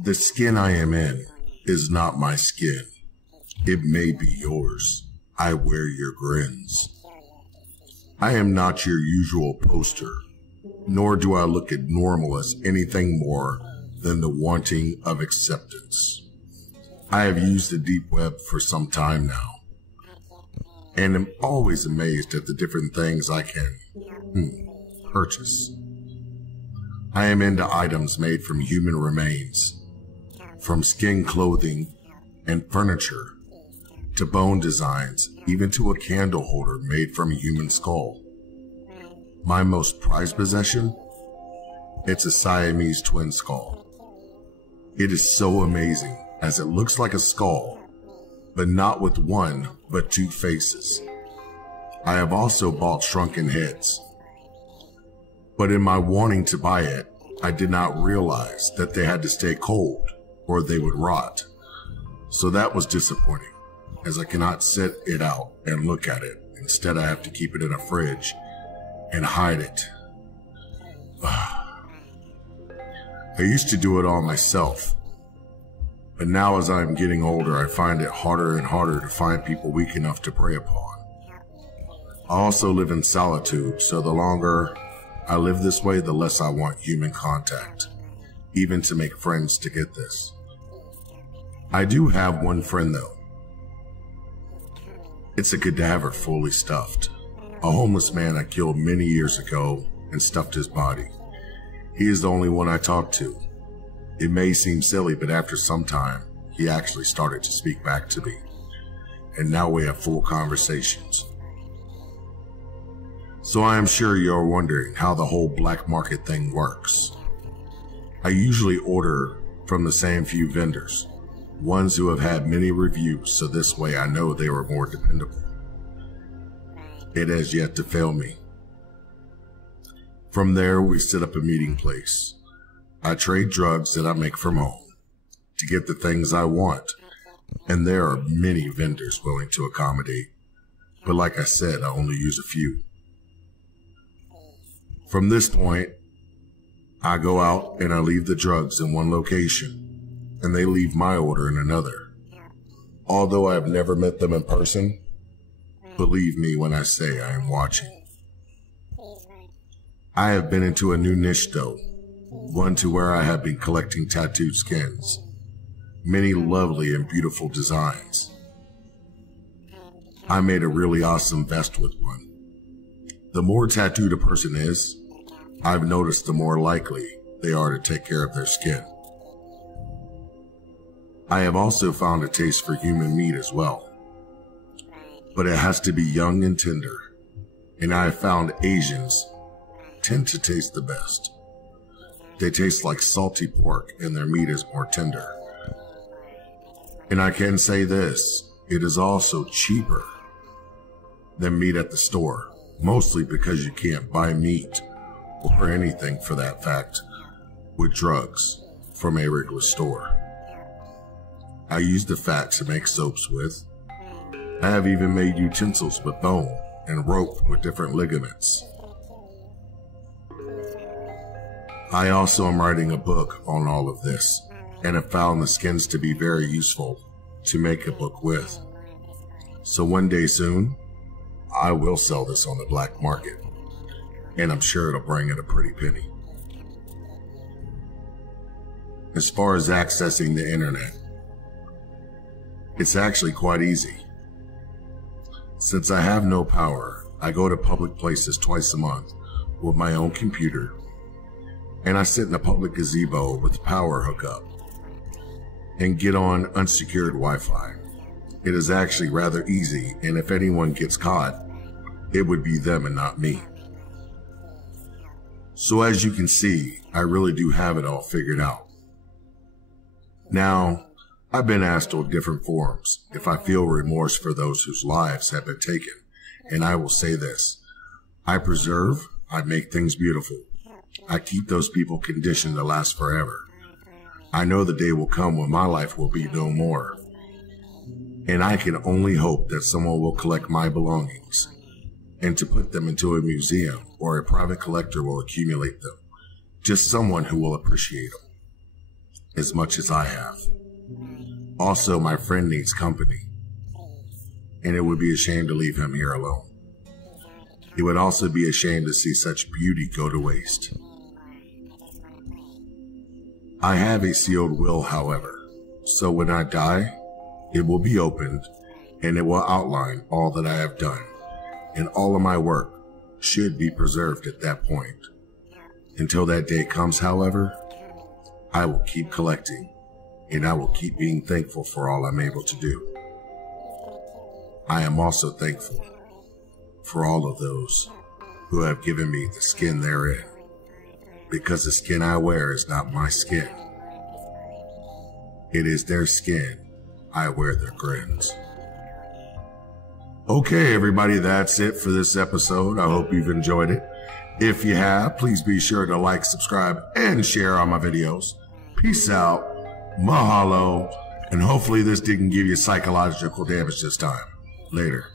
The skin I am in is not my skin. It may be yours. I wear your grins. I am not your usual poster, nor do I look at normal as anything more than the wanting of acceptance. I have used the deep web for some time now, and am always amazed at the different things I can purchase. I am into items made from human remains, from skin clothing and furniture, to bone designs, even to a candle holder made from a human skull. My most prized possession? It's a Siamese twin skull. It is so amazing, as it looks like a skull, but not with one, but two faces. I have also bought shrunken heads, but in my wanting to buy it, I did not realize that they had to stay cold or they would rot. So that was disappointing, as I cannot set it out and look at it. Instead, I have to keep it in a fridge and hide it. I used to do it all myself, but now as I am getting older, I find it harder and harder to find people weak enough to prey upon. I also live in solitude, so the longer I live this way, the less I want human contact, even to make friends to get this. I do have one friend though. It's a cadaver fully stuffed. A homeless man I killed many years ago and stuffed his body. He is the only one I talk to. It may seem silly, but after some time, he actually started to speak back to me. And now we have full conversations. So I am sure you're wondering how the whole black market thing works. I usually order from the same few vendors, ones who have had many reviews, so this way I know they were more dependable. It has yet to fail me. From there, we set up a meeting place. I trade drugs that I make from home to get the things I want, and there are many vendors willing to accommodate. But like I said, I only use a few. From this point, I go out and I leave the drugs in one location, and they leave my order in another. Although I have never met them in person, believe me when I say I am watching. I have been into a new niche though, one to where I have been collecting tattooed skins. Many lovely and beautiful designs. I made a really awesome vest with one. The more tattooed a person is, I've noticed the more likely they are to take care of their skin. I have also found a taste for human meat as well, but it has to be young and tender, and I have found Asians tend to taste the best. They taste like salty pork and their meat is more tender. And I can say this, it is also cheaper than meat at the store, mostly because you can't buy meat, or anything for that fact, with drugs from a regular store. I use the fat to make soaps with. I have even made utensils with bone and rope with different ligaments. I also am writing a book on all of this, and have found the skins to be very useful to make a book with. So one day soon, I will sell this on the black market, and I'm sure it'll bring in a pretty penny. As far as accessing the internet, it's actually quite easy. Since I have no power, I go to public places twice a month with my own computer, and I sit in a public gazebo with power hookup and get on unsecured Wi-Fi. It is actually rather easy, and if anyone gets caught, it would be them and not me. So as you can see, I really do have it all figured out. Now, I've been asked on different forums if I feel remorse for those whose lives have been taken, and I will say this. I preserve, I make things beautiful. I keep those people conditioned to last forever. I know the day will come when my life will be no more, and I can only hope that someone will collect my belongings and to put them into a museum, or a private collector will accumulate them. Just someone who will appreciate them. as much as I have. Also, my friend needs company, and it would be a shame to leave him here alone. It would also be a shame to see such beauty go to waste. I have a sealed will, however, so when I die, it will be opened, and it will outline all that I have done, and all of my work should be preserved at that point. Until that day comes, however, I will keep collecting, and I will keep being thankful for all I'm able to do. I am also thankful for all of those who have given me the skin therein, because the skin I wear is not my skin. It is their skin. I wear their grins. Okay, everybody, that's it for this episode. I hope you've enjoyed it. If you have, please be sure to like, subscribe, and share all my videos. Peace out, mahalo, and hopefully this didn't give you psychological damage this time. Later.